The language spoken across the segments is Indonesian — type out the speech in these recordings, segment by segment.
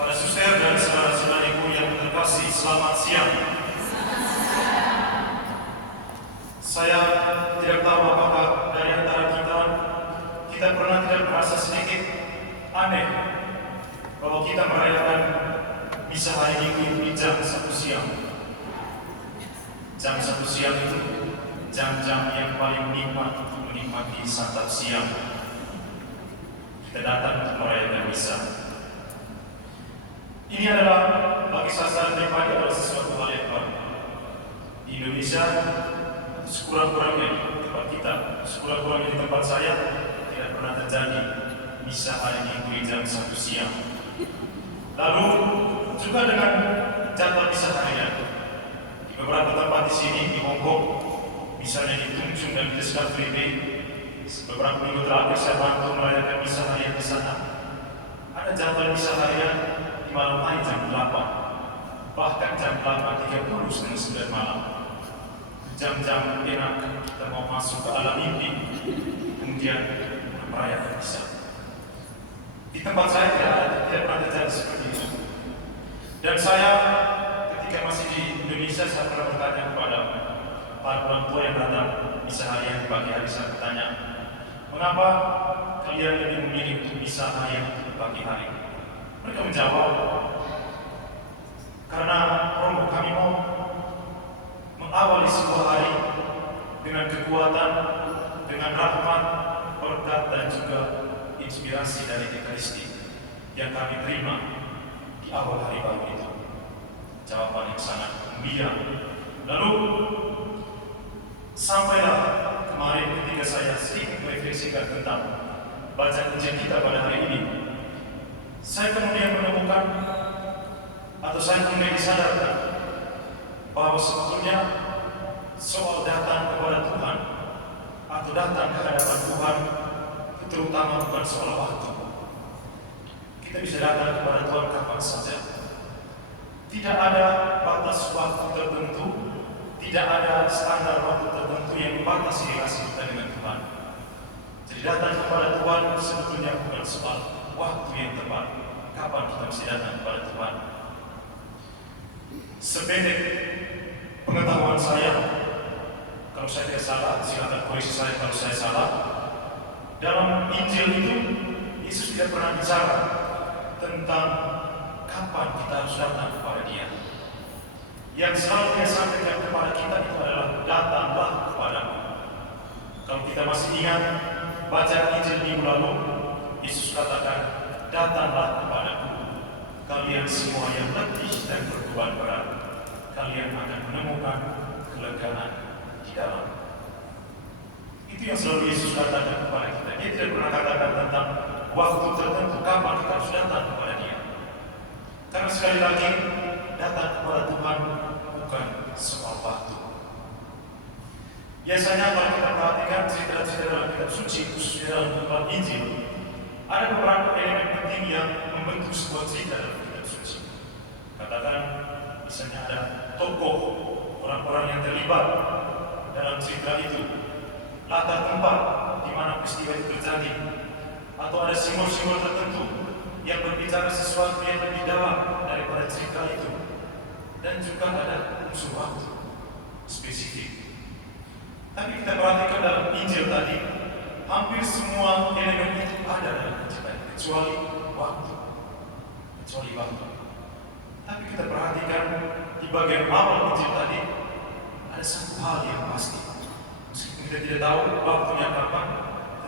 Para suster dan saudara-saudariku yang terkasih, selamat siang. Saya tidak tahu apakah dari antara kita pernah tidak merasa sedikit aneh bahwa kita merayakan misa hari Minggu di jam 1 siang. Jam 1 siang itu jam-jam yang paling nikmat untuk menikmati santap siang. Kita datang untuk merayakan misa. Ini adalah bagi sasaran pribadi adalah sesuatu hal yang baru. Di Indonesia, sekurang-kurangnya di tempat kita, sekurang-kurangnya di tempat saya, tidak pernah terjadi misa hari Minggu di jam 1 siang. Lalu juga dengan jadwal misa harian. Di beberapa tempat di sini, di Hong Kong, misalnya di Tunjung dan di Dekat Flipi, beberapa minggu terakhir saya bantu merayakan misa harian di sana. Ada jadwal misa harian di malam hari jam 8, bahkan jam 8.30 setengah 9 malam. Jam-jam enak kita mau masuk ke alam mimpi, kemudian merayakan misa. Di tempat saya tidak pernah terjadi seperti itu. Dan saya ketika masih di Indonesia, saya pernah bertanya kepada para orang tua yang datang misa harian di pagi hari. Saya bertanya, mengapa kalian lebih memilih untuk misa harian di pagi hari? Mereka menjawab, karena Romo, kami mau mengawali sebuah hari dengan kekuatan, dengan rahmat, berkat dan juga inspirasi dari Ekaristi yang kami terima di awal hari baru itu. Jawaban yang sangat gembira. Lalu sampailah kemarin ketika saya sedikit merefleksikan tentang bacaan ujian kita pada hari ini, saya kemudian menemukan atau saya kemudian disadarkan bahwa sebetulnya soal datang kepada Tuhan atau datang ke hadapan Tuhan itu terutama bukan soal waktu. Kita bisa datang kepada Tuhan kapan saja. Tidak ada batas waktu tertentu, tidak ada standar waktu tertentu yang membatasi relasi kita dengan Tuhan. Jadi datang kepada Tuhan sebetulnya bukan soal waktu yang tepat, kapan kita bisa datang kepada Tuhan. Sependek pengetahuan saya, kalau saya tidak salah, silakan koreksi saya kalau saya salah. Dalam Injil itu, Yesus tidak pernah bicara tentang kapan kita harus datang kepada Dia. Yang selalu Dia sampaikan kepada kita itu adalah datanglah kepadamu. Kalau kita masih ingat bacaan Injil minggu lalu, Yesus katakan, datanglah kepadaku, kalian semua yang letih dan berbeban berat, kalian akan menemukan kelegaan di dalam. Itu yang selalu Yesus katakan kepada kita. Dia tidak pernah katakan tentang waktu tertentu kapan kita harus datang kepada Dia. Karena sekali lagi, datang kepada Tuhan bukan soal waktu. Biasanya kalau kita perhatikan cerita-cerita dalam kitab suci, khususnya dalam Injil, ada beberapa elemen penting yang membentuk sebuah cerita dalam kitab suci. Katakan, misalnya ada tokoh, orang-orang yang terlibat dalam cerita itu, latar tempat di mana peristiwa itu terjadi, atau ada simbol-simbol tertentu yang berbicara sesuatu yang lebih dalam daripada cerita itu, dan juga ada unsur waktu spesifik. Tapi kita perhatikan dalam Injil tadi, hampir semua elemen itu ada dalam cerita, kecuali waktu. Tapi kita perhatikan di bagian awal Injil tadi, ada satu hal yang pasti. Meskipun kita tidak tahu waktunya kapan,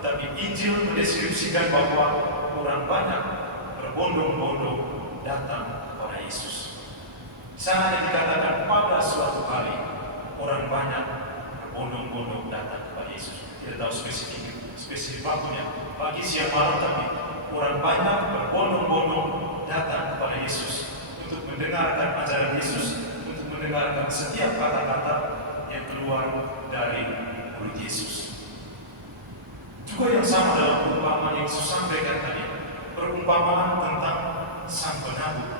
tetapi Injil mendeskripsikan bahwa orang banyak berbondong-bondong datang kepada Yesus. Di sana ada dikatakan pada suatu hari orang banyak berbondong-bondong datang kepada Yesus. Tidak tahu spesifik waktunya, pagi, siang, malam, tapi orang banyak berbondong-bondong datang kepada Yesus untuk mendengarkan ajaran Yesus, untuk mendengarkan setiap kata-kata yang keluar dari mulut Yesus. Juga yang sama dalam perumpamaan yang Yesus sampaikan tadi, perumpamaan tentang sang penabur.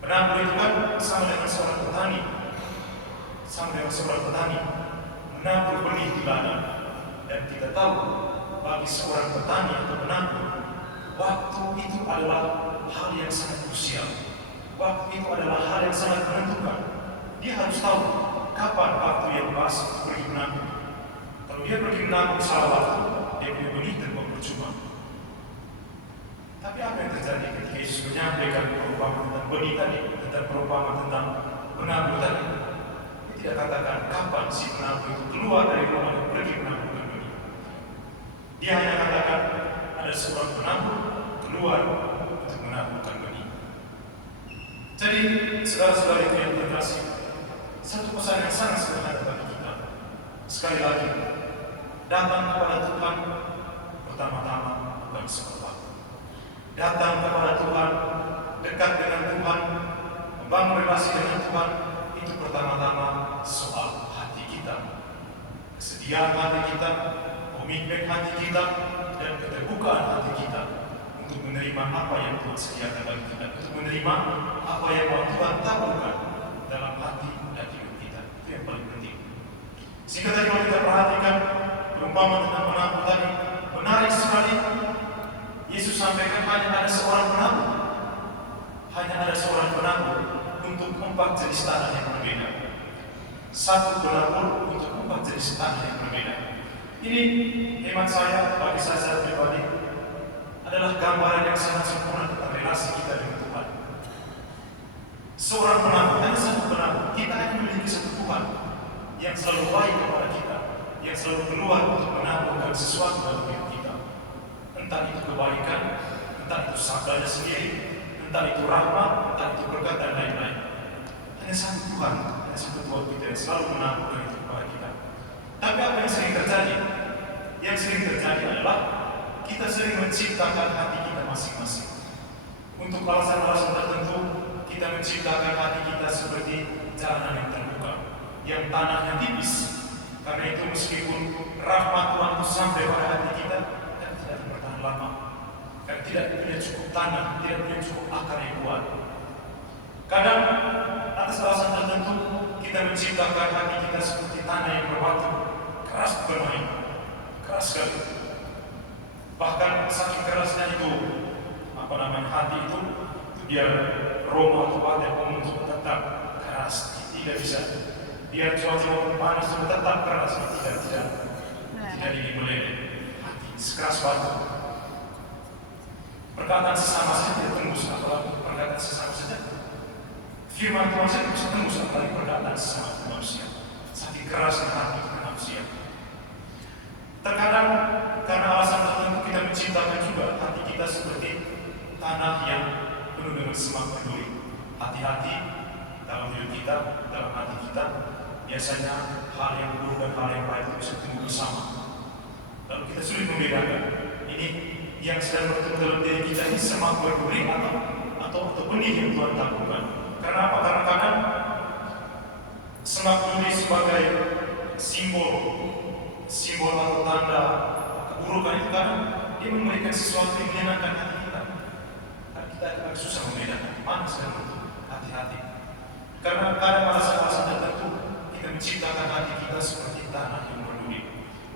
Penabur itu kan sama dengan seorang petani, menabur benih di ladang. Dan kita tahu, bagi seorang petani atau penabur, waktu itu adalah hal yang sangat krusial. Waktu itu adalah hal yang sangat menentukan. Dia harus tahu kapan waktu yang pas untuk pergi menabung. Kalau dia pergi menabung salah waktu, dia punya benih dan percuma. Tapi apa yang terjadi ketika Yesus menyampaikan perumpamaan tentang benih tadi, tentang perumpamaan tentang penabung tadi? Dia tidak katakan kapan si penabung itu keluar dari rumah dan pergi menabungkan benih. Dia hanya katakan ada seorang penabung keluar untuk menabungkan benih. Jadi, saudara-saudara yang terkasih, satu pesan yang sangat sederhana bagi kita. Sekali lagi, datang kepada Tuhan pertama-tama bukan soal waktu. Datang kepada Tuhan, dekat dengan Tuhan, membangun relasi dengan Tuhan, itu pertama-tama soal hati kita. Kesediaan hati kita, komitmen hati kita, dan keterbukaan hati kita untuk menerima apa yang Tuhan sediakan bagi kita, untuk menerima apa yang Tuhan taburkan dalam hati dan hidup kita. Itu yang paling penting. Sehingga tadi kalau kita perhatikan perumpamaan tentang penabung tadi, menarik sekali. Yesus sampaikan hanya ada seorang penabung, hanya ada seorang penabung untuk 4 jenis tanah yang berbeda. Satu penabur untuk 4 jenis tanah yang berbeda. Ini hemat saya, bagi saya pribadi, adalah gambaran yang sangat sempurna tentang relasi kita dengan Tuhan. Seorang penabur, hanya satu penabur. Kita hanya memiliki satu Tuhan yang selalu baik kepada kita, yang selalu keluar untuk menaburkan sesuatu dalam hidup kita. Entah itu kebaikan, entah itu sabdanya sendiri, entah itu rahmat, entah itu berkat dan lain-lain. Hanya satu Tuhan, hanya satu Tuhan kita yang selalu menaburkan itu kepada kita. Tapi apa yang sering terjadi? Yang sering terjadi adalah kita sering menciptakan hati kita masing-masing. Untuk alasan-alasan tertentu, kita menciptakan hati kita seperti jalanan yang terbuka, yang tanahnya tipis. Karena itu meskipun rahmat Tuhan itu sampai pada hati kita, kan tidak bertahan lama. Kan tidak punya cukup tanah, tidak punya cukup akar yang kuat. Kadang atas alasan tertentu, kita menciptakan hati kita seperti tanah yang berbatu, keras bermain, keras sekali. Bahkan saking kerasnya itu, hati itu dia Roma atau pada untuk tetap keras, tidak bisa. Biar cuaca panas itu tetap keras, tidak ingin meleleh. Hati sekeras batu. Perkataan sesama saja tidak tembus, apalagi perkataan sesama saja. Firman Tuhan saja bisa tembus, apalagi perkataan sesama manusia. Saking kerasnya hati manusia. Terkadang karena alasan tertentu kita menciptakan juga hati kita seperti tanah yang penuh dengan semak berduri. Hati-hati dalam hidup kita, dalam hati kita, biasanya hal yang buruk dan hal yang baik itu bisa tumbuh bersama. Lalu kita sulit membedakan ini yang sedang bertumbuh dalam diri kita ini semak berduri atau benih yang Tuhan taburkan. Karena apa? Karena kadang semak berduri sebagai simbol atau tanda keburukan itu kan dia memberikan sesuatu yang menyenangkan hati kita. Dan kita agak susah membedakan mana sedang bertumbuh. Hati-hati. Karena kadang alasan-alasan tertentu kita menciptakan hati kita seperti tanah yang berduri.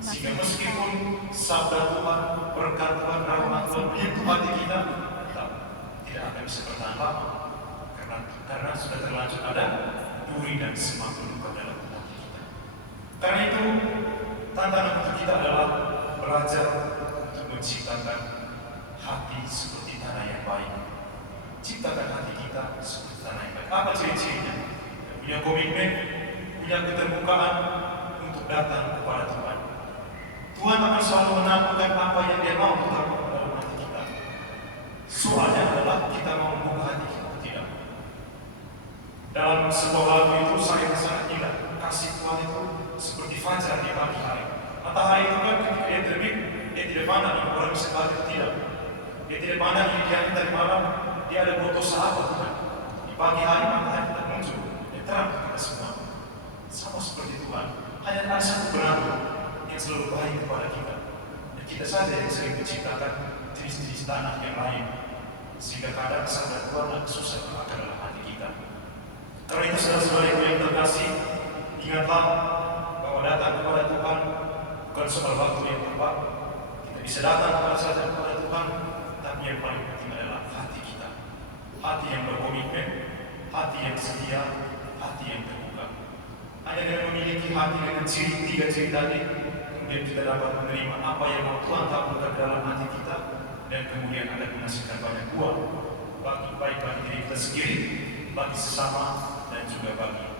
Sehingga meskipun sabda Tuhan, berkat Tuhan, rahmat Tuhan menyentuh hati kita, tidak akan bisa bertahan lama. Karena sudah terlanjur ada duri dan semak belukar dalam hati kita. Karena itu tantangan untuk kita adalah belajar untuk menciptakan hati seperti tanah yang baik. Ciptakan hati kita seperti tanah yang baik. Apa ciri-cirinya? Punya komitmen, punya keterbukaan untuk datang kepada Tuhan. Tuhan akan selalu menampilkan apa yang Dia mau tertampung dalam hati kita. Soalnya adalah kita mau membuka hati kita atau tidak. Dalam sebuah lagu itu sangat indah. Kasih Tuhan itu seperti fajar di pagi hari. Matahari itu kan ketika dia terbit, dia tidak pandang orang bisa balik atau tidak. Dia tidak pandang ini dia dari malam, dia ada foto sahabat Tuhan. Di pagi hari matahari tidak muncul, dia terang kepada semua. Sama seperti Tuhan, hanya ada satu penabur yang selalu baik kepada kita. Dan kita saja yang sering menciptakan jenis-jenis tanah yang lain. Sehingga kadang sabda Tuhan agak susah termakan dalam hati kita. Karena itu saudara-saudara yang terkasih, ingatlah bahwa datang kepada Tuhan bukan soal waktu yang tepat. Kita bisa datang kepada saja kepada Tuhan, tapi yang paling penting adalah hati kita. Hati yang berkomitmen, hati yang setia, hati yang terbuka. Hanya dengan memiliki hati dengan tiga ciri tadi, kemudian kita dapat menerima apa yang Tuhan taburkan dalam hati kita, dan kemudian akan menghasilkan banyak buah, baik bagi diri kita sendiri, bagi sesama, dan juga bagi